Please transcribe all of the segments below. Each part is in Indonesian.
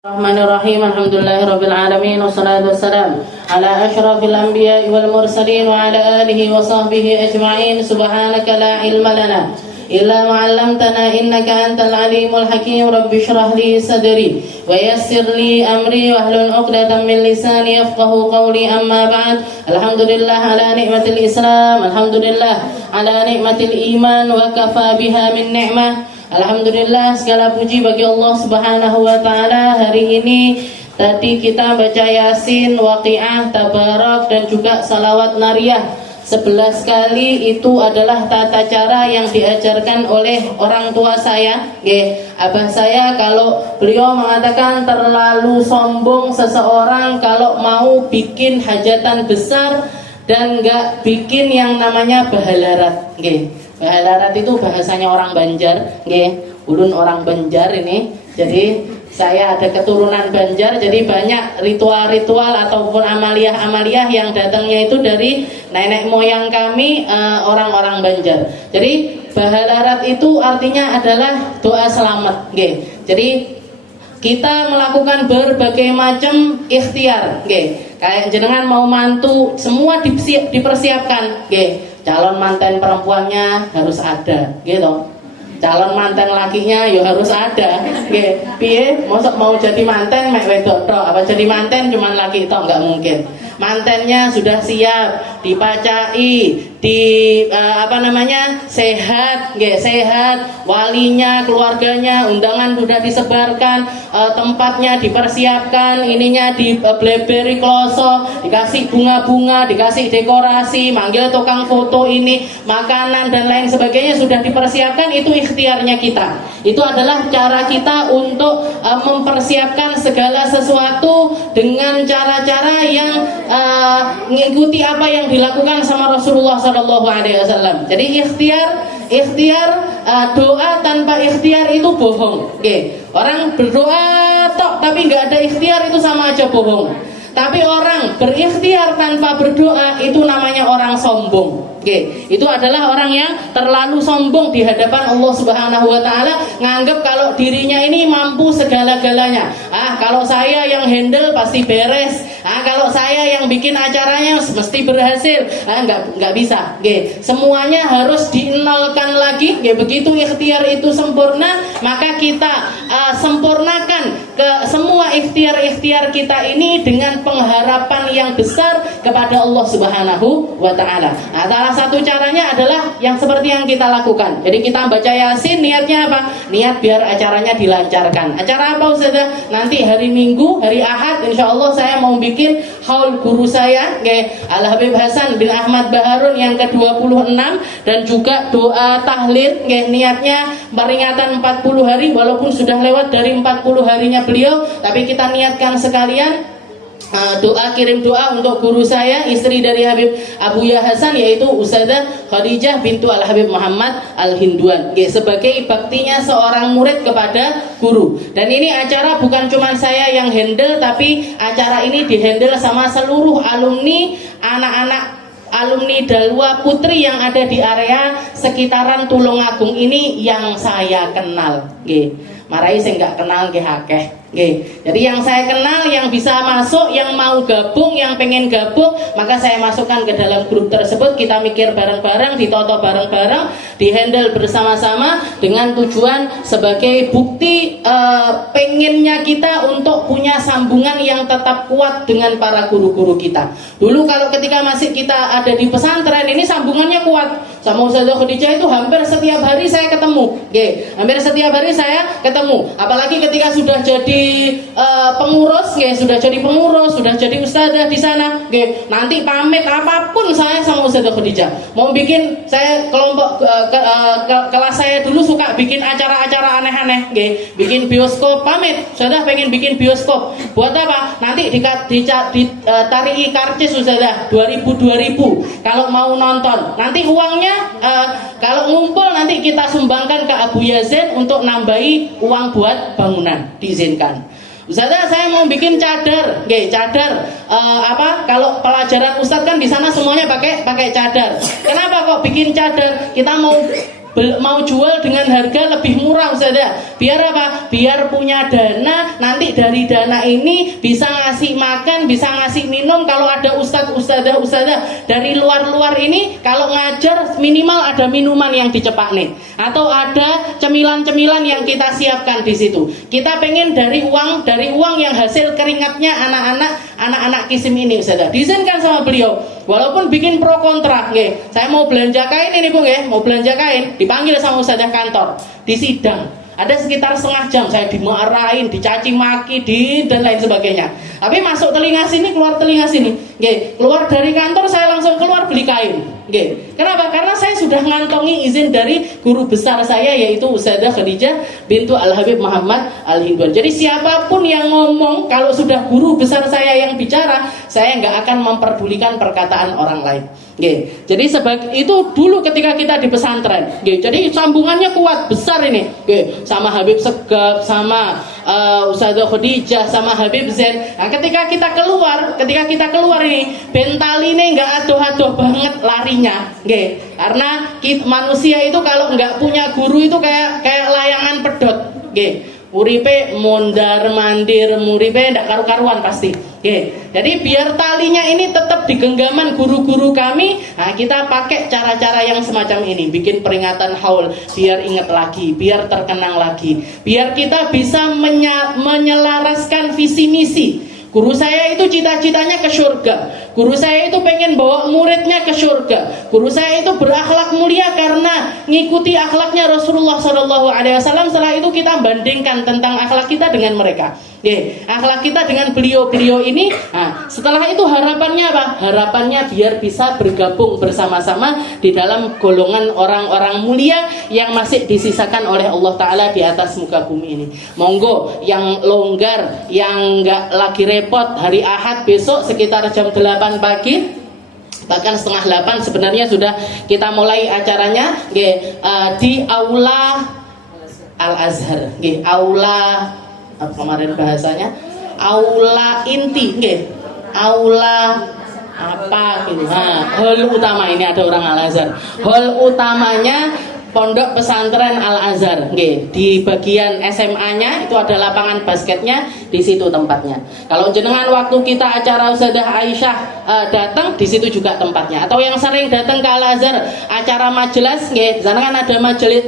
Bismillahirrahmanirrahim. Alhamdulillahirabbil alamin wassalatu wassalamu ala asyrafil anbiya'i wal mursalin wa ala alihi wa sahbihi ajma'in. Subhanaka la ilma lana illa ma 'allamtana innaka antal alimul hakim. Rabbi shrah li sadri wa yassir li amri wahlul 'uqdatam min lisani yafqahu qawli. Amma ba'd. Alhamdulillah ala ni'matil Islam, alhamdulillah ala ni'matil iman wa kafa biha min ni'mah. Alhamdulillah, segala puji bagi Allah Subhanahu wa taala. Hari ini tadi kita baca Yasin, Waqiah, Tabarak dan juga salawat nariyah 11 kali. Itu adalah tata cara yang diajarkan oleh orang tua saya, abah saya. Kalau beliau mengatakan terlalu sombong seseorang kalau mau bikin hajatan besar dan enggak bikin yang namanya bahalarat, Bahalarat itu bahasanya orang Banjar, ulun orang Banjar ini. Jadi saya ada keturunan Banjar, jadi banyak ritual-ritual ataupun amaliyah-amaliyah yang datangnya itu dari nenek moyang kami, orang-orang Banjar. Jadi bahalarat itu artinya adalah doa selamat, Jadi kita melakukan berbagai macam ikhtiar, Kayak jenengan mau mantu, semua dipersiapkan, Calon manten perempuannya harus ada, gitu. Calon manten lakinya ya harus ada, Piye, mosok mau jadi manten mek wedok tok, apa jadi manten cuman laki tok, enggak mungkin. Mantennya sudah siap, dipacai, sehat, sehat, walinya, keluarganya, undangan sudah disebarkan, tempatnya dipersiapkan, ininya dibleberi kloso, dikasih bunga-bunga, dikasih dekorasi, manggil tukang foto ini, makanan dan lain sebagainya sudah dipersiapkan. Itu ikhtiarnya kita. Itu adalah cara kita untuk mempersiapkan segala sesuatu dengan cara-cara yang mengikuti apa yang dilakukan sama Rasulullah SAW. Jadi ikhtiar doa tanpa ikhtiar itu bohong. Orang berdoa tok tapi nggak ada ikhtiar itu sama aja bohong. Tapi orang berikhtiar tanpa berdoa itu namanya orang sombong. Itu adalah orang yang terlalu sombong di hadapan Allah Subhanahu wa taala, nganggap kalau dirinya ini mampu segala-galanya. Kalau saya yang handle pasti beres. Kalau saya yang bikin acaranya mesti berhasil. Enggak bisa. Semuanya harus dinolkan lagi. Begitu ikhtiar itu sempurna, maka kita sempurnakan ke semua ikhtiar-ikhtiar kita ini dengan pengharapan yang besar kepada Allah Subhanahu wa taala. Salah satu caranya adalah yang seperti yang kita lakukan. Jadi kita baca Yasin, niatnya apa? Niat biar acaranya dilancarkan. Acara apa Ustazah? Nanti hari Minggu, hari Ahad, insya Allah saya mau bikin haul guru saya, Al Habib Hasan bin Ahmad Baharun yang ke-26, dan juga doa tahlil, niatnya peringatan 40 hari, walaupun sudah lewat dari 40 harinya beliau, tapi kita niatkan sekalian. Kirim doa untuk guru saya, istri dari Habib Abuya Hasan, yaitu Ustazah Khadijah bintu Al Habib Muhammad Al Hinduan, sebagai baktinya seorang murid kepada guru. Dan ini acara bukan cuma saya yang handle, tapi acara ini dihandle sama seluruh alumni, anak-anak alumni Dalwa Putri yang ada di area sekitaran Tulungagung ini yang saya kenal. Marai saya nggak kenal akeh. Jadi yang saya kenal, yang bisa masuk, yang mau gabung, yang pengen gabung, maka saya masukkan ke dalam grup tersebut. Kita mikir bareng-bareng, ditoto bareng-bareng, dihandle bersama-sama dengan tujuan sebagai bukti pengennya kita untuk punya sambungan yang tetap kuat dengan para guru-guru kita. Dulu kalau ketika masih kita ada di pesantren ini sambungannya kuat. Sama Ustazah Khadijah itu hampir setiap hari saya ketemu. Hampir setiap hari saya ketemu. Apalagi ketika sudah jadi pengurus, sudah jadi ustazah di sana, nanti pamit apapun saya sama Ustazah Khadijah. Mau bikin, saya kelompok kelas saya dulu suka bikin acara-acara aneh-aneh, bikin bioskop, pamit, Ustazah pengen bikin bioskop. Buat apa? Nanti ditarik karcis Ustazah 2000 kalau mau nonton. Nanti uangnya kalau ngumpul nanti kita sumbangkan ke Abu Yazin untuk nambahi uang buat bangunan, diizinkan. Ustazah saya mau bikin cadar, kalau pelajaran Ustadz kan di sana semuanya pakai cadar. Kenapa kok bikin cadar? Kita mau mau jual dengan harga lebih murah Ustazah. Biar apa? Biar punya dana, nanti dari dana ini bisa ngasih makan, bisa ngasih minum. Kalau ada ustazah dari luar-luar ini, kalau ngajar minimal ada minuman yang dicepak nih, atau ada cemilan-cemilan yang kita siapkan di situ. Kita pengen dari uang yang hasil keringatnya anak-anak kisim ini Ustazah. Diizinkan sama beliau, walaupun bikin pro kontra, nggih. Saya mau belanja kain ini Bu nggih, mau belanja kain, dipanggil sama ustazah kantor, di sidang. Ada sekitar setengah jam saya dimarahin, dicaci maki, dan lain sebagainya. Tapi masuk telinga sini, keluar telinga sini. Nggih, keluar dari kantor saya langsung keluar beli kain. Nggih. Kenapa? Karena saya sudah ngantongi izin dari guru besar saya, yaitu Ustazah Khadijah bintu Al-Habib Muhammad Al-Hindwan. Jadi siapapun yang ngomong, kalau sudah guru besar saya yang bicara, saya nggak akan memperdulikan perkataan orang lain. Nggih. Jadi itu dulu ketika kita di pesantren. Nggih. Jadi sambungannya kuat, besar ini. Nggih. Sama Habib Segap, sama Ustazah Khadijah, sama Habib Zain. Nah, ketika kita keluar ini, bentaline nggak adoh-adoh banget larinya. Nggih. Karena manusia itu kalau nggak punya guru itu kayak layangan pedot. Nggih. Uripe mondar mandir, muripe ndak karu-karuan pasti. Oke. Jadi biar talinya ini tetap di genggaman guru-guru kami, nah kita pakai cara-cara yang semacam ini, bikin peringatan haul biar ingat lagi, biar terkenang lagi, biar kita bisa menyelaraskan visi misi. Guru saya itu cita-citanya ke surga. Guru saya itu pengen bawa muridnya ke surga. Guru saya itu berakhlak mulia karena ngikuti akhlaknya Rasulullah SAW. Setelah itu kita bandingkan tentang akhlak kita dengan mereka. Akhlak kita dengan beliau-beliau ini. Nah, setelah itu harapannya apa? Harapannya biar bisa bergabung bersama-sama di dalam golongan orang-orang mulia yang masih disisakan oleh Allah Ta'ala di atas muka bumi ini. Monggo yang longgar, yang nggak lagi repot, hari Ahad besok sekitar jam 8 pagi, bahkan setengah 8 sebenarnya sudah kita mulai acaranya di Aula Al-Azhar. Aula apa kemarin bahasanya? Aula inti, aula apa gitu. Nah, hall utama ini ada orang Al-Azhar. Hall utamanya Pondok Pesantren Al-Azhar. Di bagian SMA-nya itu ada lapangan basketnya, di situ tempatnya. Kalau jenengan waktu kita acara Ustazah Aisyah datang, di situ juga tempatnya. Atau yang sering datang ke Al-Azhar acara majelis, di sana kan ada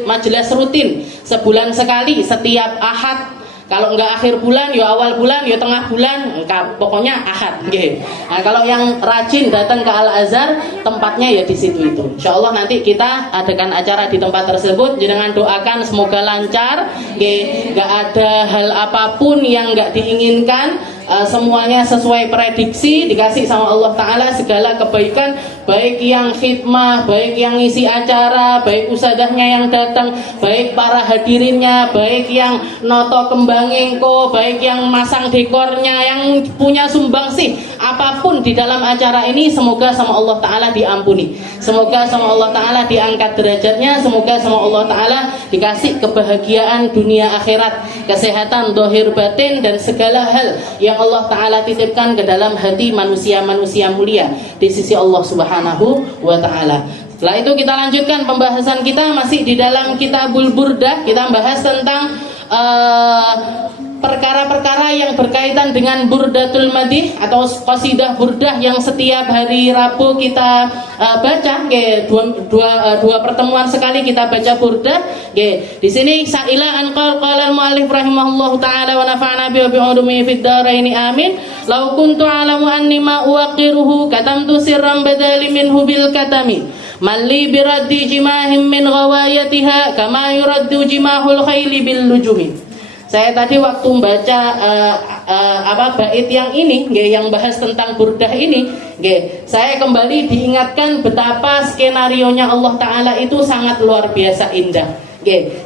majelis rutin sebulan sekali setiap Ahad. Kalau enggak akhir bulan, ya awal bulan, ya tengah bulan, pokoknya Ahad. Nah, kalau yang rajin datang ke Al-Azhar, tempatnya ya di situ itu. Insya Allah nanti kita adakan acara di tempat tersebut. Jangan doakan semoga lancar, enggak ada hal apapun yang enggak diinginkan. Semuanya sesuai prediksi, dikasih sama Allah Ta'ala segala kebaikan, baik yang khidmah, baik yang ngisi acara, baik ustadzahnya yang datang, baik para hadirinnya, baik yang noto kembangengko, baik yang masang dekornya, yang punya sumbangsih apapun di dalam acara ini, semoga sama Allah Ta'ala diampuni, semoga sama Allah Ta'ala diangkat derajatnya, semoga sama Allah Ta'ala dikasih kebahagiaan dunia akhirat, kesehatan dohir batin, dan segala hal yang Allah Ta'ala titipkan ke dalam hati manusia-manusia mulia di sisi Allah Subhanahu wa Ta'ala. Setelah itu kita lanjutkan pembahasan kita masih di dalam Kitabul Burdah. Kita bahas tentang perkara-perkara yang berkaitan dengan Burdatul Madih atau qasidah burdah yang setiap hari Rabu kita baca. Dua pertemuan sekali kita baca burdah. Di sini saila an qala al-muallif rahimahullahu taala wa nafa'na bi ulumi fid dharain amin. Law kuntu alamu anni ma uqiruhu katamtu sirran badali minhu bil katami. Malli biraddi jimahim min ghawayatiha kama yuraddu jimahul khayli bil lujumi. Saya tadi waktu membaca bait yang ini, yang bahas tentang burdah ini, saya kembali diingatkan betapa skenarionya Allah Ta'ala itu sangat luar biasa indah.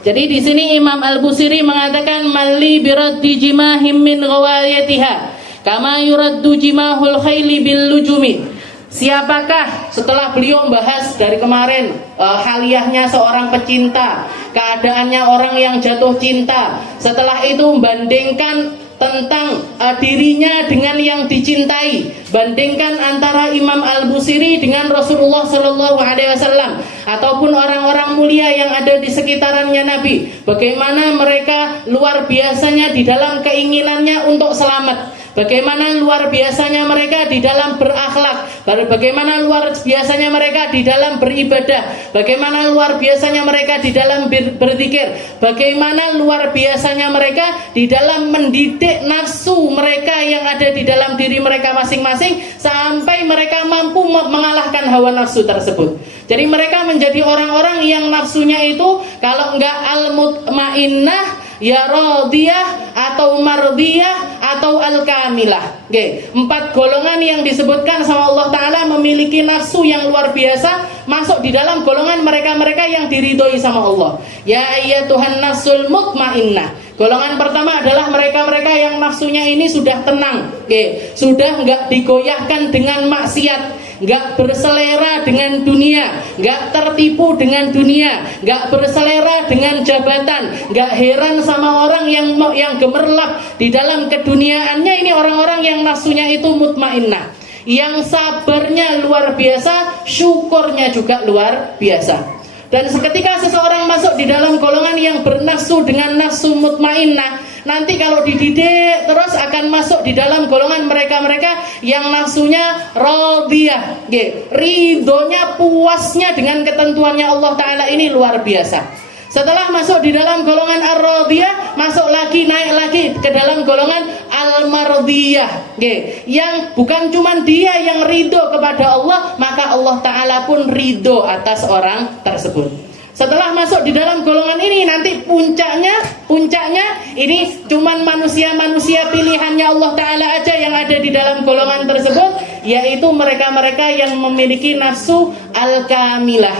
Jadi di sini Imam Al-Busiri mengatakan malli biraddi jimahim min ghawayatiha kama yuraddu jimahul khayli bil lujumi. Siapakah setelah beliau membahas dari kemarin haliyahnya seorang pecinta, keadaannya orang yang jatuh cinta, setelah itu membandingkan tentang dirinya dengan yang dicintai, bandingkan antara Imam Al-Busiri dengan Rasulullah SAW, ataupun orang-orang mulia yang ada di sekitarannya Nabi, bagaimana mereka luar biasanya di dalam keinginannya untuk selamat, bagaimana luar biasanya mereka di dalam berakhlak, bagaimana luar biasanya mereka di dalam beribadah, bagaimana luar biasanya mereka di dalam berzikir, bagaimana luar biasanya mereka di dalam mendidik nafsu mereka yang ada di dalam diri mereka masing-masing sampai mereka mampu mengalahkan hawa nafsu tersebut. Jadi mereka menjadi orang-orang yang nafsunya itu kalau enggak al-mutmainnah, ya radiyah atau mardiyah atau al-kamilah. Oke, 4 golongan yang disebutkan sama Allah Ta'ala memiliki nafsu yang luar biasa, masuk di dalam golongan mereka-mereka yang diridhoi sama Allah. Ya ayyatuhan nafsul mutmainnah. Golongan pertama adalah mereka-mereka yang nafsunya ini sudah tenang, oke, sudah enggak digoyahkan dengan maksiat, nggak berselera dengan dunia, nggak tertipu dengan dunia, nggak berselera dengan jabatan, nggak heran sama orang yang gemerlap di dalam keduniaannya. Ini orang-orang yang nafsunya itu mutmainnah, yang sabarnya luar biasa, syukurnya juga luar biasa. Dan seketika seseorang masuk di dalam golongan yang bernafsu dengan nafsu mutmainnah, nanti kalau dididik terus akan masuk di dalam golongan mereka-mereka yang nafsunya radiyah, ridhonya, puasnya dengan ketentuannya Allah Ta'ala ini luar biasa. Setelah masuk di dalam golongan ar-radiyah, masuk lagi, naik lagi ke dalam golongan al-mardiyah, yang bukan cuma dia yang ridho kepada Allah, maka Allah Ta'ala pun ridho atas orang tersebut. Setelah masuk di dalam golongan ini, nanti puncaknya ini cuman manusia-manusia pilihannya Allah Ta'ala aja yang ada di dalam golongan tersebut, yaitu mereka-mereka yang memiliki nafsu al-kamilah,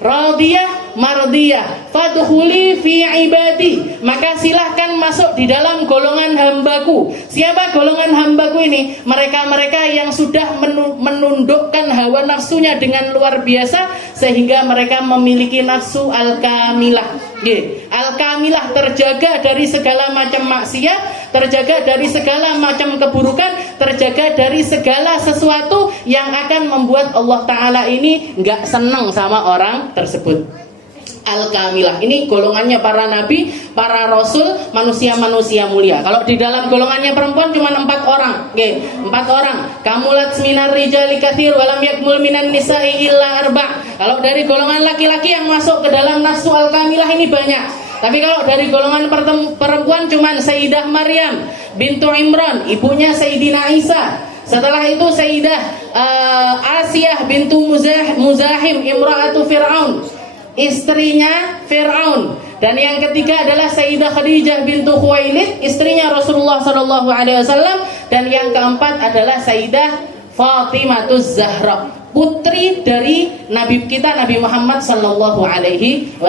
radiyah, mardiyah. Fadkhuli fi ibadi, maka silahkan masuk di dalam golongan hambaku. Siapa golongan hambaku ini? Mereka-mereka yang sudah menundukkan hawa nafsunya dengan luar biasa, sehingga mereka memiliki nafsu al-kamilah. Al-kamilah, terjaga dari segala macam maksiat, terjaga dari segala macam keburukan, terjaga dari segala sesuatu yang akan membuat Allah Ta'ala ini nggak senang sama orang tersebut. Al-kamilah ini golongannya para nabi, para rasul, manusia-manusia mulia. Kalau di dalam golongannya perempuan cuma 4 orang, 4 orang. Kamulat minar rijali katsir walam yakmul minan nisa'i illa 4. Kalau dari golongan laki-laki yang masuk ke dalam nafsu al-kamilah ini banyak. Tapi kalau dari golongan perempuan cuma Sayyidah Maryam bintu Imran, ibunya Sayyidina Isa. Setelah itu Sayyidah Asiyah bintu Muzahim imra'atu Fir'aun, istrinya Fir'aun. Dan yang ketiga adalah Sayyidah Khadijah bintu Khuwailid, istrinya Rasulullah SAW. Dan yang keempat adalah Sayyidah Fatimatuz Zahra, putri dari Nabi kita Nabi Muhammad SAW.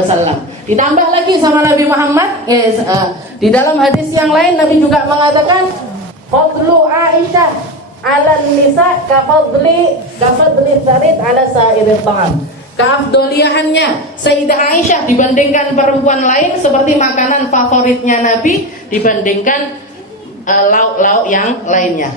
Ditambah lagi sama Nabi Muhammad, di dalam hadis yang lain Nabi juga mengatakan, fadlu Aisyah ala nisa kafadli sarid ala sa'iril ta'am. Keafdoliahannya Sayyidah Aisyah dibandingkan perempuan lain seperti makanan favoritnya Nabi dibandingkan lauk-lauk yang lainnya.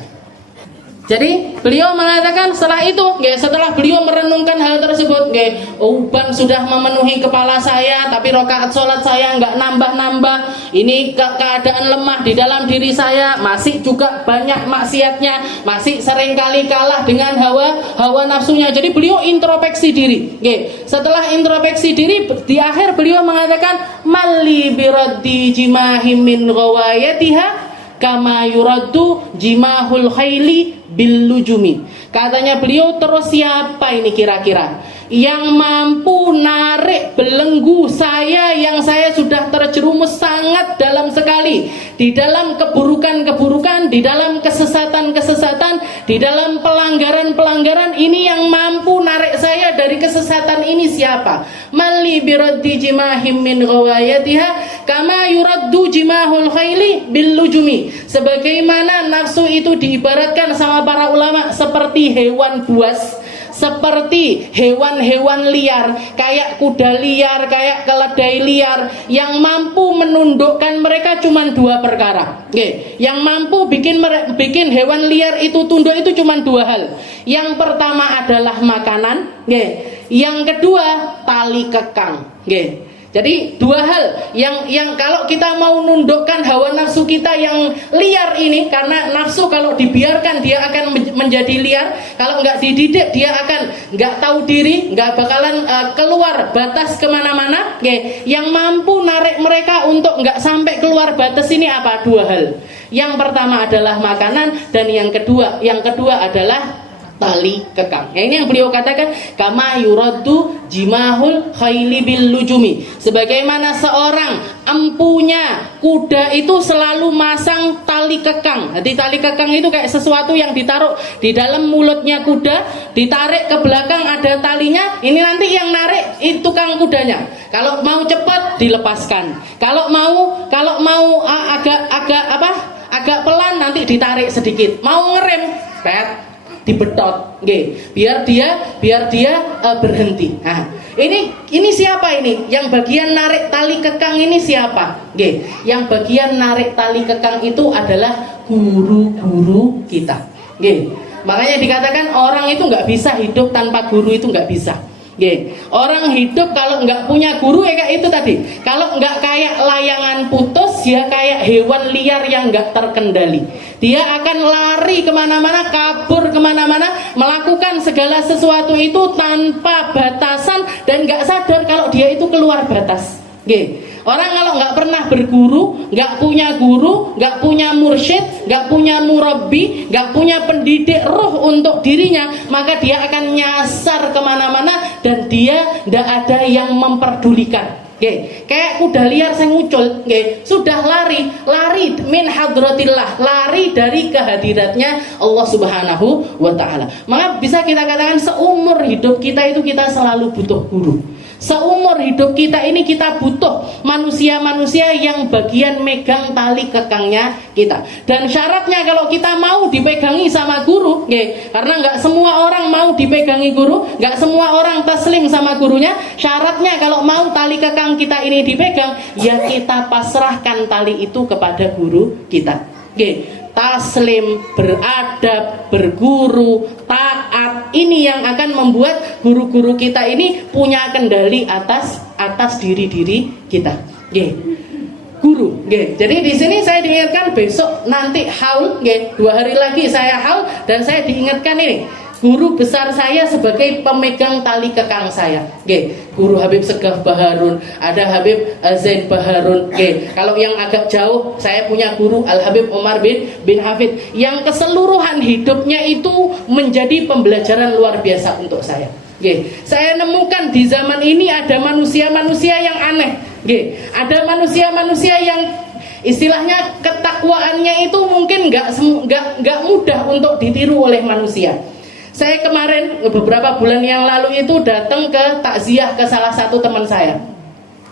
Jadi beliau mengatakan setelah itu, setelah beliau merenungkan hal tersebut, uban sudah memenuhi kepala saya, tapi rakaat sholat saya nggak nambah-nambah. Ini keadaan lemah di dalam diri saya, masih juga banyak maksiatnya, masih seringkali kalah dengan hawa nafsunya. Jadi beliau introspeksi diri. Setelah introspeksi diri, di akhir beliau mengatakan, mali biraddi jimahim min ghawayatiha kama yuraddu jimahul khayli bil lujumi. Katanya beliau, terus siapa ini kira-kira yang mampu narik belenggu saya yang saya sudah terjerumus sangat dalam sekali di dalam keburukan-keburukan, di dalam kesesatan-kesesatan, di dalam pelanggaran-pelanggaran. Ini yang mampu narik saya dari kesesatan ini siapa? Mali biraddi jimahim min ghawayatiha kama yuraddu jimahul khayli bil lujumi. Sebagaimana nafsu itu diibaratkan sama para ulama seperti hewan buas, seperti hewan-hewan liar, kayak kuda liar, kayak keledai liar, yang mampu menundukkan mereka cuma 2 perkara. Yang mampu bikin hewan liar itu tunduk itu cuma 2 hal. Yang pertama adalah makanan, Yang kedua, tali kekang. Nggih. Jadi dua hal yang kalau kita mau nundukkan hawa nafsu kita yang liar ini, karena nafsu kalau dibiarkan dia akan menjadi liar, kalau nggak dididik dia akan nggak tahu diri, nggak bakalan keluar batas kemana-mana. Oke, yang mampu narik mereka untuk nggak sampai keluar batas ini apa? Dua hal. Yang pertama adalah makanan, dan yang kedua adalah tali kekang. Ini yang beliau katakan, kama yuraddu jimahul khayli bil lujumi. Sebagaimana seorang empunya kuda itu selalu masang tali kekang. Jadi tali kekang itu kayak sesuatu yang ditaruh di dalam mulutnya kuda, ditarik ke belakang ada talinya. Ini nanti yang narik itu tukang kudanya. Kalau mau cepat dilepaskan. Kalau mau agak pelan nanti ditarik sedikit. Mau ngerem, dibetot, biar dia berhenti. Nah, ini siapa ini? Yang bagian narik tali kekang ini siapa? Yang bagian narik tali kekang itu adalah guru-guru kita. Makanya dikatakan orang itu nggak bisa hidup tanpa guru, itu nggak bisa. Orang hidup kalau nggak punya guru ya kayak itu tadi. Kalau nggak kayak layangan putus, ya kayak hewan liar yang nggak terkendali. Dia akan lari kemana-mana, kabur kemana-mana, melakukan segala sesuatu itu tanpa batasan dan nggak sadar kalau dia itu keluar batas. Orang kalau nggak pernah berguru, nggak punya guru, nggak punya mursyid, nggak punya murabbi, nggak punya pendidik ruh untuk dirinya, maka dia akan nyasar kemana-mana dan dia nggak ada yang memperdulikan. Kayak kuda liar yang muncul, sudah lari min hadratillah, lari dari kehadiratnya Allah Subhanahu wa Ta'ala. Maka bisa kita katakan seumur hidup kita itu kita selalu butuh guru. Seumur hidup kita ini kita butuh manusia-manusia yang bagian megang tali kekangnya kita. Dan syaratnya kalau kita mau dipegangi sama guru, karena nggak semua orang mau dipegangi guru, nggak semua orang taslim sama gurunya. Syaratnya kalau mau tali kekang kita ini dipegang, ya kita pasrahkan tali itu kepada guru kita. Taslim, beradab, berguru, taat, ini yang akan membuat guru-guru kita ini punya kendali atas diri kita. Guru, jadi di sini saya diingatkan besok nanti haul, 2 hari lagi saya haul, dan saya diingatkan ini guru besar saya sebagai pemegang tali kekang saya. Guru Habib Segaf Baharun, ada Habib Zain Baharun. Kalau yang agak jauh, saya punya guru Al Habib Umar bin Hafid, yang keseluruhan hidupnya itu menjadi pembelajaran luar biasa untuk saya. Saya nemukan di zaman ini ada manusia-manusia yang aneh. Ada manusia-manusia yang istilahnya ketakwaannya itu mungkin nggak mudah untuk ditiru oleh manusia. Saya kemarin beberapa bulan yang lalu itu datang ke takziah ke salah satu teman saya.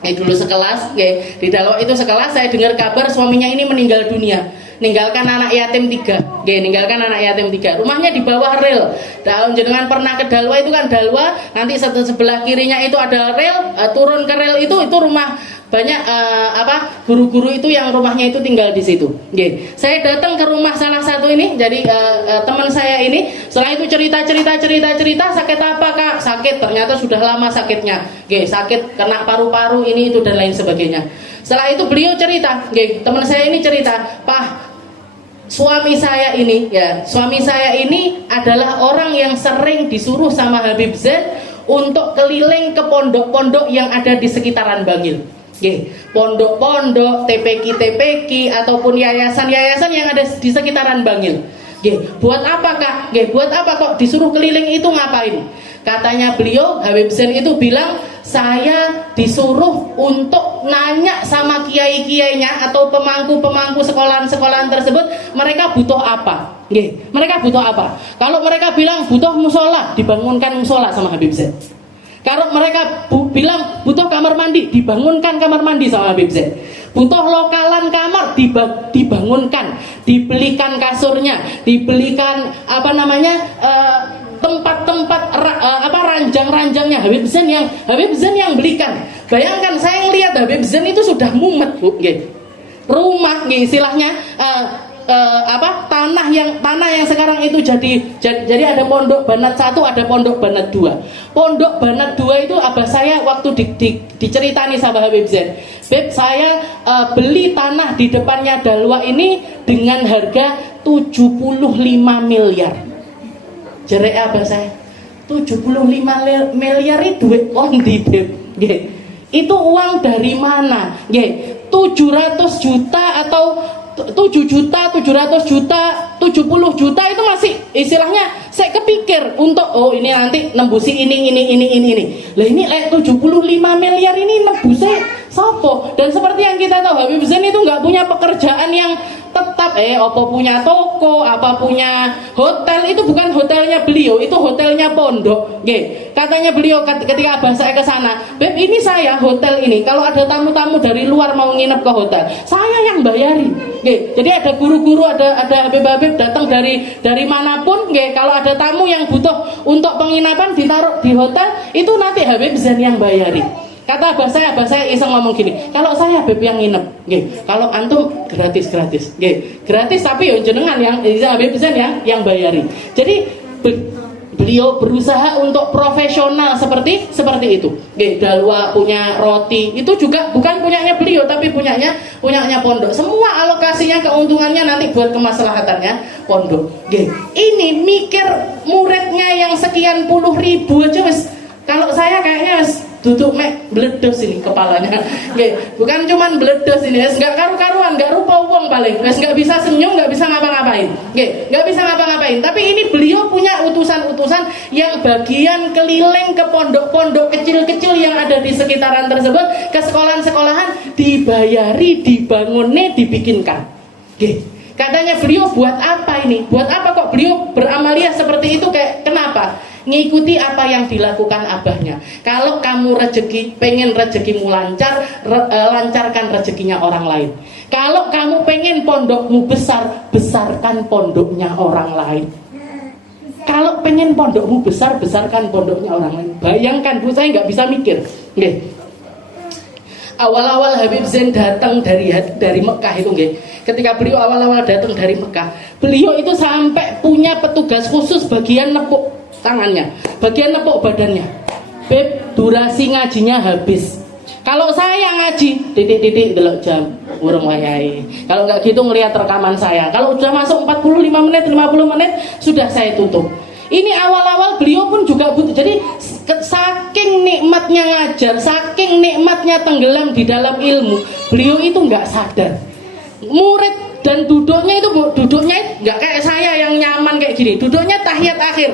Dulu sekelas, di Dalwa itu sekelas, saya dengar kabar suaminya ini meninggal dunia, ninggalkan anak yatim 3. Ninggalkan anak yatim 3. Rumahnya di bawah rel. Dalam jenengan pernah ke Dalwa itu kan Dalwa, nanti sebelah kirinya itu ada rel, turun ke rel itu rumah banyak guru-guru itu yang rumahnya itu tinggal di situ. Saya datang ke rumah salah satu ini, jadi teman saya ini, setelah itu cerita sakit apa kak? Sakit, ternyata sudah lama sakitnya. Sakit kena paru-paru ini itu dan lain sebagainya. Setelah itu beliau cerita, teman saya ini cerita, Pak, suami saya ini adalah orang yang sering disuruh sama Habib Zain untuk keliling ke pondok-pondok yang ada di sekitaran Bangil. Pondok-pondok, TPQ ataupun yayasan-yayasan yang ada di sekitaran Bangil. Buat apa kak? Buat apa kok disuruh keliling itu, ngapain? Katanya beliau, Habib Zain itu bilang, saya disuruh untuk nanya sama kiai-kiainya atau pemangku-pemangku sekolahan-sekolahan tersebut, mereka butuh apa? Mereka butuh apa? Kalau mereka bilang butuh musola, dibangunkan musola sama Habib Zain. Kalau mereka bilang butuh kamar mandi, dibangunkan kamar mandi sama Habib Zain. Butuh lokalan kamar, dibangunkan, dibelikan kasurnya, dibelikan tempat-tempat ranjang-ranjangnya Habib Zain yang belikan. Bayangkan saya ngelihat Habib Zain itu sudah mumet, Bu. Rumah istilahnya tanah tanah yang sekarang itu jadi ada pondok Banat 1, ada pondok Banat 2. Pondok Banat 2 itu abah saya waktu diceritani sama Habib Zain. Beb, saya beli tanah di depannya Dalwa ini dengan harga 75 miliar. Jerek abah saya, 75 miliar itu duit kondi, Beb. Nggih. Itu uang dari mana? Nggih. 700 juta atau 7 juta, 700 juta, 70 juta itu masih istilahnya saya kepikir untuk ini nanti nembusi ini. Lah ini 75 miliar ini nembusnya sopo? Dan seperti yang kita tahu Habib Zain itu nggak punya pekerjaan yang tetap apa punya toko, apa punya hotel, itu bukan hotelnya beliau, itu hotelnya pondok. Nggih. Katanya beliau ketika abah saya ke sana, "Beb, ini saya hotel ini. Kalau ada tamu-tamu dari luar mau nginep ke hotel, saya yang bayari." Nggih. Jadi ada guru-guru, ada habib-habib datang dari manapun, nggih. Kalau ada tamu yang butuh untuk penginapan ditaruh di hotel, itu nanti Habib Zain yang bayari. Kata abah saya iseng ngomong gini, kalau saya Habib yang nginep, nggih. Kalau antum gratis, nggih. Gratis tapi yo jenengan yang Habib Zain yang bayari. Jadi beliau berusaha untuk profesional seperti itu. Nggih, Dalwa punya roti, itu juga bukan punyanya beliau tapi punyanya pondok. Semua alokasinya, keuntungannya nanti buat kemaslahatannya pondok. Nggih. Ini mikir muridnya yang sekian puluh ribu aja wis. Kalau saya kayaknya wis duduk bledos ini kepalanya. Nggih, bukan cuman bledos ini, wis enggak karu-karuan, enggak rupa wong paling. Wis enggak bisa senyum, enggak bisa ngapa-ngapain. Nggih, enggak bisa ngapa-ngapain. Tapi ini beliau punya utusan-utusan yang bagian keliling ke pondok-pondok kecil-kecil yang ada di sekitaran tersebut, ke sekolahan-sekolahan, dibayari, dibangunnya, dibikinkan. Nggih. Katanya beliau buat apa ini? Buat apa kok beliau beramaliyah seperti itu? Kayak kenapa? Ngikuti apa yang dilakukan abahnya. Kalau kamu pengen rezekimu lancar, lancarkan rezekinya orang lain. Kalau kamu pengen pondokmu besar, besarkan pondoknya orang lain. Kalau pengen pondokmu besar, besarkan pondoknya orang lain. Bayangkan, Bu, saya nggak bisa mikir. Nggih. Awal-awal Habib Zain datang dari Mekah itu, nggih. Ketika beliau awal-awal datang dari Mekah, beliau itu sampai punya petugas khusus bagian nepuk tangannya, bagian nepuk badannya. Beb, durasi ngajinya habis. Kalau saya ngaji, titik-titik delok jam, urung wayahe. Kalau nggak gitu ngelihat rekaman saya. Kalau udah masuk 45 menit, 50 menit, sudah saya tutup. Ini awal-awal beliau pun juga butuh. Jadi saking nikmatnya ngajar, saking nikmatnya tenggelam di dalam ilmu, beliau itu nggak sadar. Murid dan duduknya nggak kayak saya yang nyaman kayak gini. Duduknya tahiyat akhir.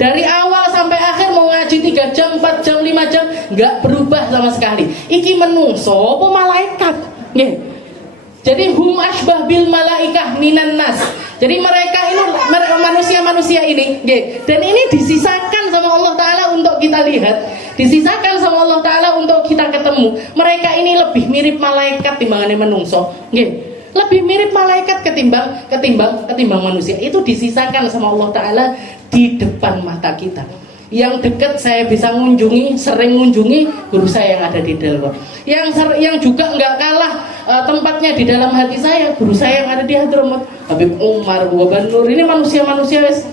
Dari awal sampai akhir mau ngaji 3 jam, 4 jam, 5 jam, nggak berubah sama sekali. Iki menungso apa malaikat? Nggih. Jadi hum asbah bil malaikah minan nas. Jadi mereka ini manusia-manusia ini, nggih. Dan ini disisakan sama Allah Taala untuk kita lihat, disisakan sama Allah Taala untuk kita ketemu. Mereka ini lebih mirip malaikat timbangane menungso, nggih. Lebih mirip malaikat ketimbang manusia. Itu disisakan sama Allah Ta'ala di depan mata kita. Yang dekat saya bisa sering mengunjungi guru saya yang ada di Dalwa. Yang juga nggak kalah tempatnya di dalam hati saya, guru saya yang ada di Hadramaut, Habib Umar Wabanur. Ini manusia-manusia wes.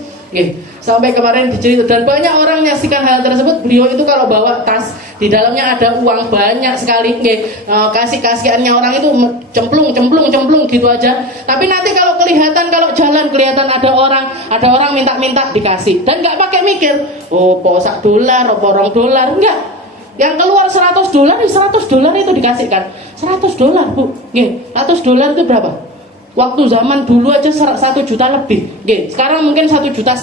Sampai kemarin dicerita, dan banyak orang menyaksikan hal tersebut. Beliau itu kalau bawa tas, di dalamnya ada uang banyak sekali. Kasih-kasihannya orang itu cemplung gitu aja. Tapi nanti kalau jalan kelihatan ada orang minta dikasih, dan nggak pakai mikir, sak dolar, $2, enggak. Yang keluar $100, $100 itu dikasihkan. $100, Bu. $100 itu berapa? Waktu zaman dulu aja 1 juta lebih. Sekarang mungkin 1,5 juta.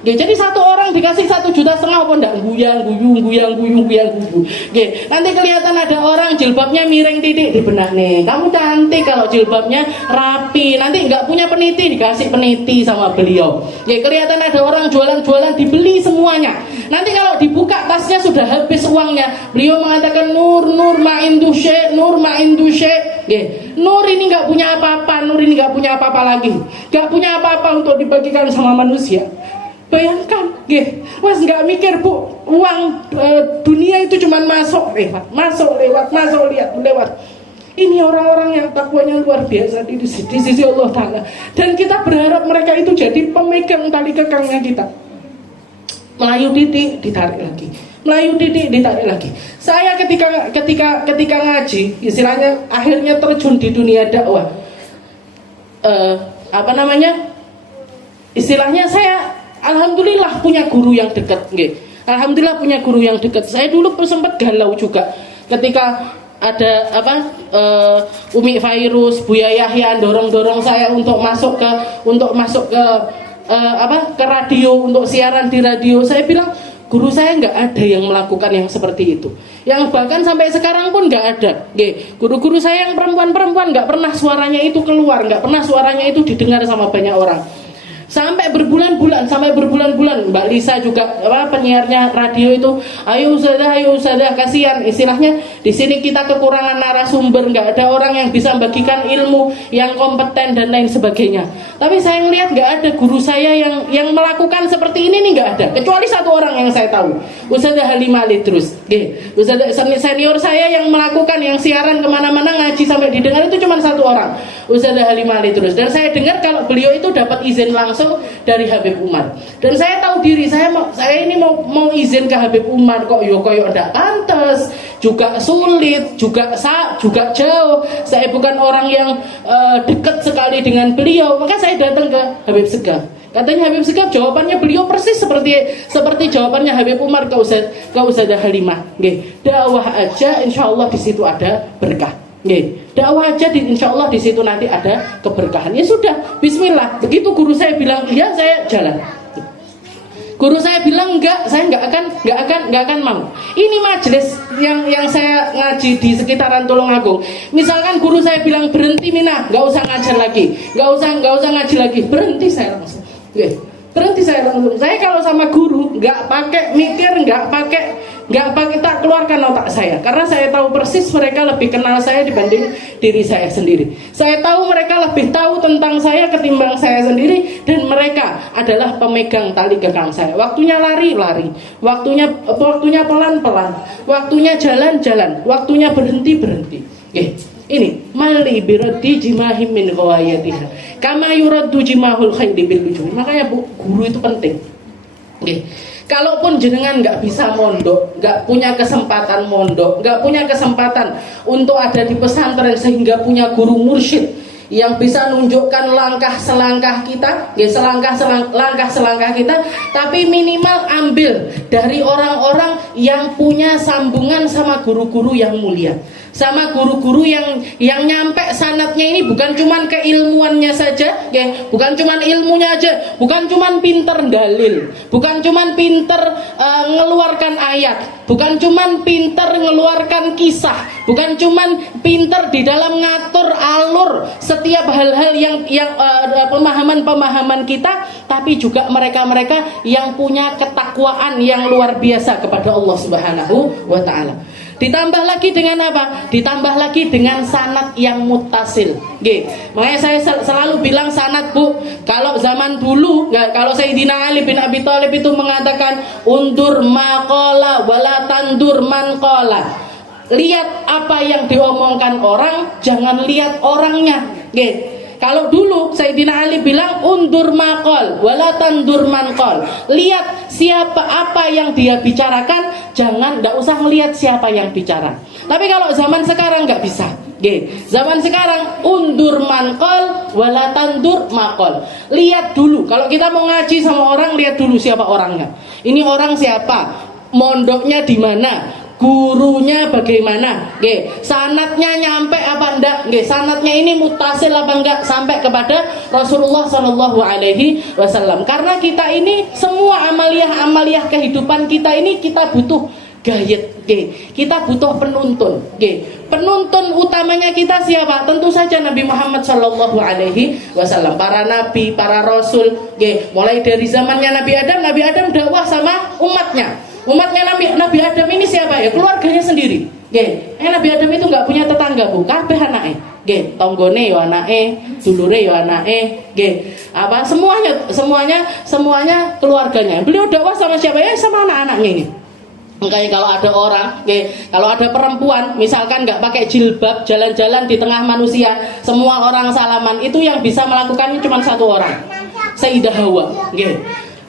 Jadi satu orang dikasih 1,5 juta apa enggak? Guyang. Nanti kelihatan ada orang jilbabnya miring titik di benak nih. Kamu cantik kalau jilbabnya rapi. Nanti enggak punya peniti, dikasih peniti sama beliau. Kelihatan ada orang jualan dibeli semuanya. Nanti kalau dibuka tasnya sudah habis uangnya. Beliau mengatakan nur ma'indu syekh, nur ma'indu syekh. Nur ini nggak punya apa-apa, Nur ini nggak punya apa-apa lagi, nggak punya apa-apa untuk dibagikan sama manusia. Bayangkan, mas nggak mikir, Bu, uang dunia itu cuma masuk lewat. Ini orang-orang yang takwanya luar biasa di sisi Allah Ta'ala. Dan kita berharap mereka itu jadi pemegang tali kekangnya kita. Melayu titik, ditarik lagi. Melayu titik, ditarik lagi. Saya ketika ngaji, istilahnya akhirnya terjun di dunia dakwah. Istilahnya saya alhamdulillah punya guru yang dekat. Alhamdulillah punya guru yang dekat. Saya dulu sempat galau juga ketika ada Umi Fairuz, Buya Yahya dorong saya untuk masuk ke radio, untuk siaran di radio. Saya bilang guru saya nggak ada yang melakukan yang seperti itu, yang bahkan sampai sekarang pun nggak ada. Guru-guru saya yang perempuan nggak pernah suaranya itu keluar, nggak pernah suaranya itu didengar sama banyak orang. Sampai berbulan-bulan Mbak Lisa juga penyiarnya radio itu, ayo ustazah, kasihan istilahnya di sini kita kekurangan narasumber, nggak ada orang yang bisa membagikan ilmu yang kompeten dan lain sebagainya. Tapi saya ngelihat nggak ada guru saya yang melakukan seperti ini nih, nggak ada, kecuali satu orang yang saya tahu, Ustazah Halimah Lidrus. Ustazah senior saya yang melakukan, yang siaran kemana-mana ngaji sampai didengar itu cuma satu orang, Ustazah Halimah Lidrus. Dan saya dengar kalau beliau itu dapat izin langsung dari Habib Umar. Dan saya tahu diri saya ini mau izin ke Habib Umar kok koyo ndak pantes, juga sulit, juga jauh. Saya bukan orang yang dekat sekali dengan beliau, maka saya datang ke Habib Segaf. Katanya Habib Segaf jawabannya beliau persis seperti jawabannya Habib Umar ke Ustazah Halimah. Dakwah aja insyaallah di situ ada berkah. Dakwah aja insya Allah di situ nanti ada keberkahan. Ya sudah, bismillah. Begitu guru saya bilang iya, saya jalan. Guru saya bilang enggak, saya enggak akan mau. Ini majelis yang saya ngaji di sekitaran Tulungagung. Misalkan guru saya bilang berhenti Mina, enggak usah ngajar lagi, enggak usah ngaji lagi, berhenti saya langsung. Berhenti saya langsung. Saya kalau sama guru enggak pakai mikir, enggak pakai tak keluarkan otak saya, karena saya tahu persis mereka lebih kenal saya dibanding diri saya sendiri. Saya tahu mereka lebih tahu tentang saya ketimbang saya sendiri, dan mereka adalah pemegang tali kekang saya. Waktunya lari, waktunya pelan, waktunya jalan, waktunya berhenti. Ini mali birati jimahim min ghawayatiha kama yuraddu jimahul khayli bil ujum. Makanya guru itu penting. Kalaupun jenengan nggak bisa mondok, nggak punya kesempatan mondok, nggak punya kesempatan untuk ada di pesantren sehingga punya guru mursyid yang bisa nunjukkan langkah selangkah kita, langkah selangkah kita, tapi minimal ambil dari orang-orang yang punya sambungan sama guru-guru yang mulia, sama guru-guru yang nyampe sanatnya ini bukan cuman keilmuannya saja, bukan cuman ilmunya aja, bukan cuman pinter dalil, bukan cuman pinter ngeluarkan ayat, bukan cuman pinter ngeluarkan kisah, bukan cuman pinter di dalam ngatur alur setiap hal-hal yang pemahaman kita, tapi juga mereka yang punya ketakwaan yang luar biasa kepada Allah Subhanahu wa Ta'ala. Ditambah lagi dengan apa? Ditambah lagi dengan sanad yang muttasil. Makanya saya selalu bilang sanad, Bu. Kalau zaman dulu, kalau Sayyidina Ali bin Abi Thalib itu mengatakan undur maqala wala tandur man qala. Lihat apa yang diomongkan orang, jangan lihat orangnya. Kalau dulu Sayyidina Ali bilang undur maqal wala tandur manqal. Lihat siapa apa yang dia bicarakan, nggak usah melihat siapa yang bicara. Tapi kalau zaman sekarang nggak bisa. Zaman sekarang undur manqal wala tandur maqal. Lihat dulu. Kalau kita mau ngaji sama orang, lihat dulu siapa orangnya. Ini orang siapa? Mondoknya di mana? Gurunya bagaimana? Sanatnya nyampe apa enggak? Sanatnya ini mutasil apa enggak sampai kepada Rasulullah Shallallahu Alaihi Wasallam. Karena kita ini semua amaliyah kehidupan kita ini kita butuh gayet, kita butuh penuntun. Penuntun utamanya kita siapa? Tentu saja Nabi Muhammad Shallallahu Alaihi Wasallam, para nabi, para rasul. Mulai dari zamannya Nabi Adam dakwah sama umatnya. Umatnya Nabi Adam ini siapa ya? Keluarganya sendiri. Nabi Adam itu nggak punya tetangga, Bu. Kabeh anake. Tonggone yo anake, dulure yo anake. Semuanya keluarganya. Beliau dakwah sama siapa ya? Sama anak-anaknya ini. Makanya kalau ada orang, kalau ada perempuan, misalkan nggak pakai jilbab, jalan-jalan di tengah manusia, semua orang salaman, itu yang bisa melakukannya cuma satu orang, Sayyidah Hawa.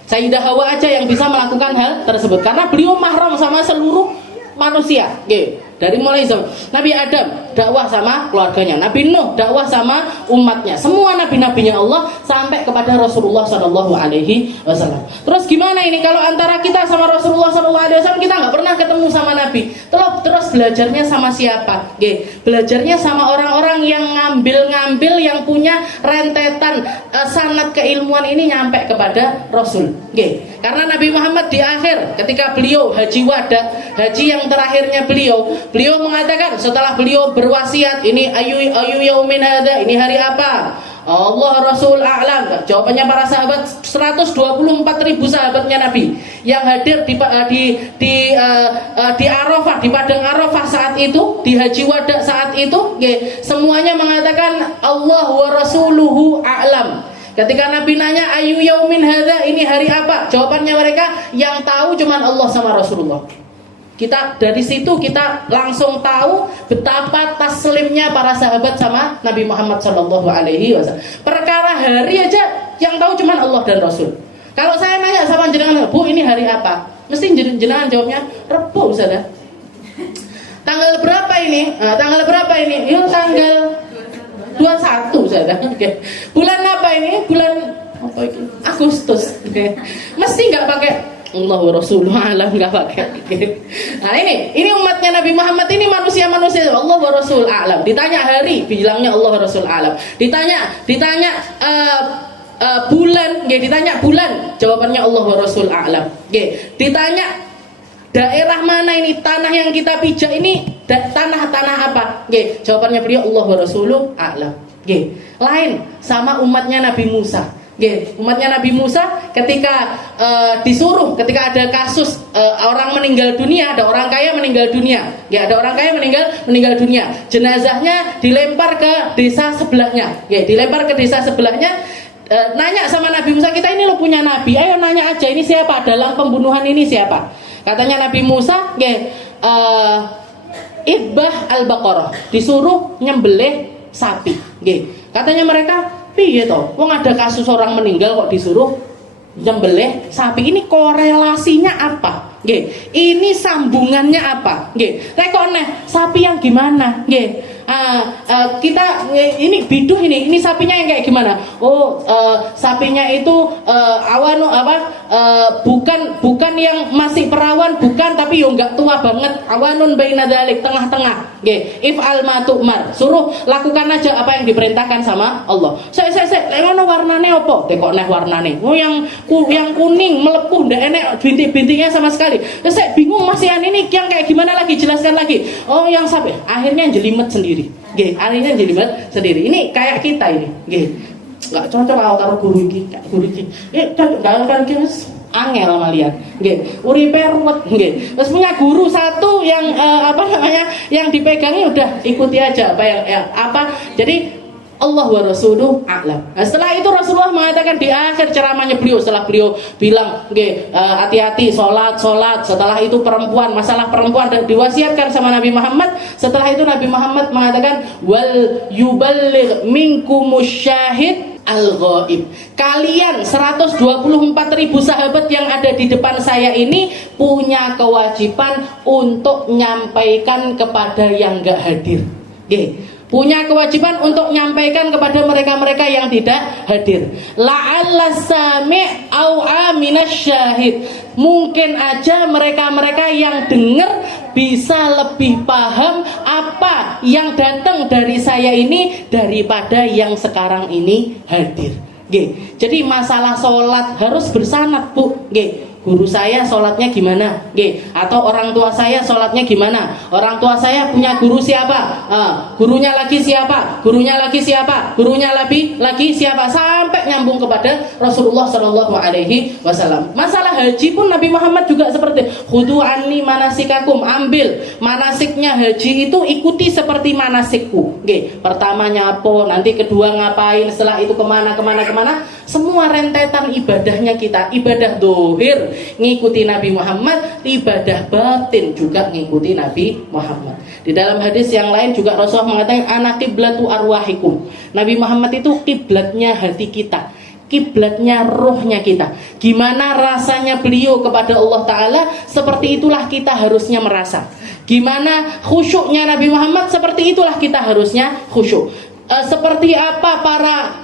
Sayyidah Hawa aja yang bisa melakukan hal tersebut, karena beliau mahram sama seluruh manusia. Dari mulai Nabi Adam dakwah sama keluarganya, Nabi Nuh dakwah sama umatnya, semua nabi-nabinya Allah sampai kepada Rasulullah Shallallahu Alaihi Wasallam. Terus gimana ini kalau antara kita sama Rasulullah Shallallahu Alaihi Wasallam, kita nggak pernah ketemu sama Nabi, terus belajarnya sama siapa? Belajarnya sama orang-orang yang ngambil yang punya rentetan sanad keilmuan ini nyampe kepada Rasul. Karena Nabi Muhammad di akhir ketika beliau haji wada, haji yang terakhirnya beliau mengatakan setelah beliau berwasiat, ini ayu yaumin hadza, ini hari apa? Allah Rasul a'lam. Jawabannya para sahabat, 124.000 sahabatnya Nabi yang hadir di Arafah, di padang Arafah saat itu, di haji wada saat itu, semuanya mengatakan Allah wa rasuluhu a'lam. Ketika Nabi nanya ayu yaumin hadza, ini hari apa? Jawabannya mereka yang tahu cuman Allah sama Rasulullah. Dari situ kita langsung tahu betapa taslimnya para sahabat sama Nabi Muhammad Shallallahu Alaihi Wasallam. Perkara hari aja yang tahu cuman Allah dan Rasul. Kalau saya nanya sama jenengan, Bu ini hari apa? Mesti jenengan jawabnya Rebo, Ustaz. Tanggal berapa ini? Tanggal berapa ini? Yuk tanggal 21, Ustaz. Bulan apa ini? Bulan apa ini? Agustus. Mesti nggak pakai Allah wa Rasulullah alam, nggak pakai. Nah ini umatnya Nabi Muhammad ini manusia-manusia Allah wa Rasul alam. Ditanya hari, bilangnya Allah wa Rasul alam. Ditanya bulan, ditanya bulan, jawabannya Allah wa Rasul alam. Ditanya daerah mana ini, tanah yang kita pijak ini tanah apa? Jawabannya beliau Allah wa Rasuluh alam. Lain sama umatnya Nabi Musa. Umatnya Nabi Musa ketika disuruh, ketika ada kasus orang meninggal dunia, ada orang kaya meninggal dunia, ada orang kaya meninggal dunia, jenazahnya dilempar ke desa sebelahnya, dilempar ke desa sebelahnya. Nanya sama Nabi Musa, kita ini lo punya nabi, ayo nanya aja ini siapa, dalam pembunuhan ini siapa? Katanya Nabi Musa, Idbah al-Baqarah, disuruh nyembelih sapi. Katanya mereka, piye toh? Wong ada kasus orang meninggal kok disuruh nyembelih sapi. Ini korelasinya apa? Ini sambungannya apa? Kok neh sapi yang gimana? Kita ini biduh ini sapinya yang kayak gimana? Sapinya itu bukan yang masih perawan, bukan, tapi yo enggak tua banget, awanun baina dzalik, tengah-tengah. If'al ma tu'mar, suruh lakukan aja apa yang diperintahkan sama Allah. Sek ngono warnane opo? Kok neh warnane yang kuning melepuh, ndak enek bintik-bintiknya sama sekali. Saya bingung masih ini yang kayak gimana lagi, jelaskan lagi. Oh yang sapi, akhirnya jelimet sendiri. Akhirnya jelimet sendiri. Ini kayak kita ini. Nggak cocok kalau guru ini. Cocok nggak kan guys? Angel malian. Uripe ruwet. Terus punya guru satu yang yang dipegangi udah ikuti aja apa. Jadi Allah wa Rasuluh a'lam. Nah, setelah itu Rasulullah mengatakan di akhir ceramahnya beliau, setelah beliau bilang, hati-hati sholat. Setelah itu masalah perempuan dan diwasiatkan sama Nabi Muhammad. Setelah itu Nabi Muhammad mengatakan, wal yuballigh minkumus syahid al-ghaib. Kalian 124.000 sahabat yang ada di depan saya ini punya kewajiban untuk nyampaikan kepada yang enggak hadir. Punya kewajiban untuk menyampaikan kepada mereka-mereka yang tidak hadir. La'alla sami' au aminasy-syahid. Mungkin aja mereka-mereka yang dengar bisa lebih paham apa yang datang dari saya ini daripada yang sekarang ini hadir. Jadi masalah sholat harus bersanad, Bu. Guru saya sholatnya gimana? Atau orang tua saya sholatnya gimana? Orang tua saya punya guru siapa? Gurunya lagi siapa? Gurunya lagi siapa? Gurunya lagi siapa? Sampai nyambung kepada Rasulullah Shallallahu Alaihi Wasallam. Masalah haji pun Nabi Muhammad juga seperti khudu anni manasikakum, ambil manasiknya haji itu ikuti seperti manasikku. Oke, pertamanya apa, nanti kedua ngapain, setelah itu kemana, semua rentetan ibadahnya kita, ibadah dohir ngikuti Nabi Muhammad, ibadah batin juga ngikuti Nabi Muhammad. Di dalam hadis yang lain juga Rasulullah mengatakan ana qiblatu arwahikum. Nabi Muhammad itu kiblatnya hati kita, kiblatnya rohnya kita. Gimana rasanya beliau kepada Allah Ta'ala, seperti itulah kita harusnya merasa. Gimana khusyuknya Nabi Muhammad, seperti itulah kita harusnya khusyuk. Seperti apa para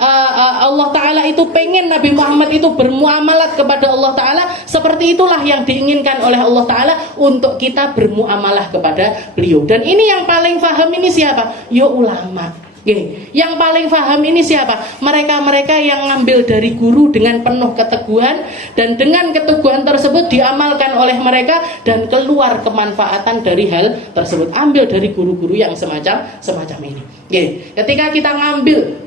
Allah Ta'ala itu pengen Nabi Muhammad itu bermuamalat kepada Allah Ta'ala, seperti itulah yang diinginkan oleh Allah Ta'ala untuk kita bermuamalah kepada beliau. Dan ini yang paling paham ini siapa? Ya ulama. Yang paling paham ini siapa? Mereka-mereka yang ngambil dari guru dengan penuh keteguhan, dan dengan keteguhan tersebut diamalkan oleh mereka dan keluar kemanfaatan dari hal tersebut. Ambil dari guru-guru yang semacam ini. Ketika kita ngambil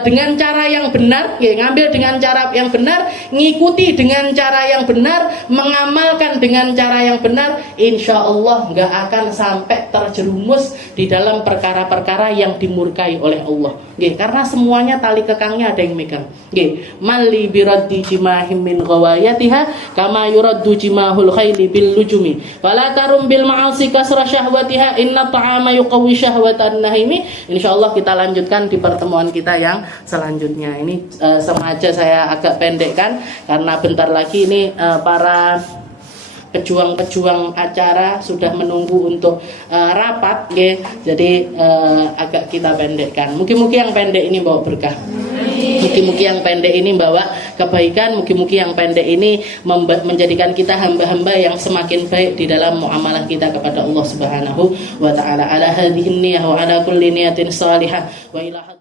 dengan cara yang benar, ngambil dengan cara yang benar, ngikuti dengan cara yang benar, mengamalkan dengan cara yang benar, insya Allah nggak akan sampai terjerumus di dalam perkara-perkara yang dimurkai oleh Allah. Karena semuanya tali kekangnya ada yang megang. Mali biraddi jimahim min ghawayatiha kama yuraddu jimahul khayli bil lujumi. Fala tarum bil ma'asi kasra syahwatiha inna ta'ama yuqawwi syahwatan nahimi. Insyaallah kita lanjutkan di pertemuan kita yang selanjutnya. Ini sengaja saya agak pendekkan karena bentar lagi ini para pejuang-pejuang acara sudah menunggu untuk rapat, jadi agak kita pendekkan. Mugi-mugi yang pendek ini bawa berkah. Mugi-mugi yang pendek ini bawa kebaikan. Mugi-mugi yang pendek ini menjadikan kita hamba-hamba yang semakin baik di dalam muamalah kita kepada Allah Subhanahu wa taala. Ala hadhihi niyyah wa ala kulli niyatin salihah wa ila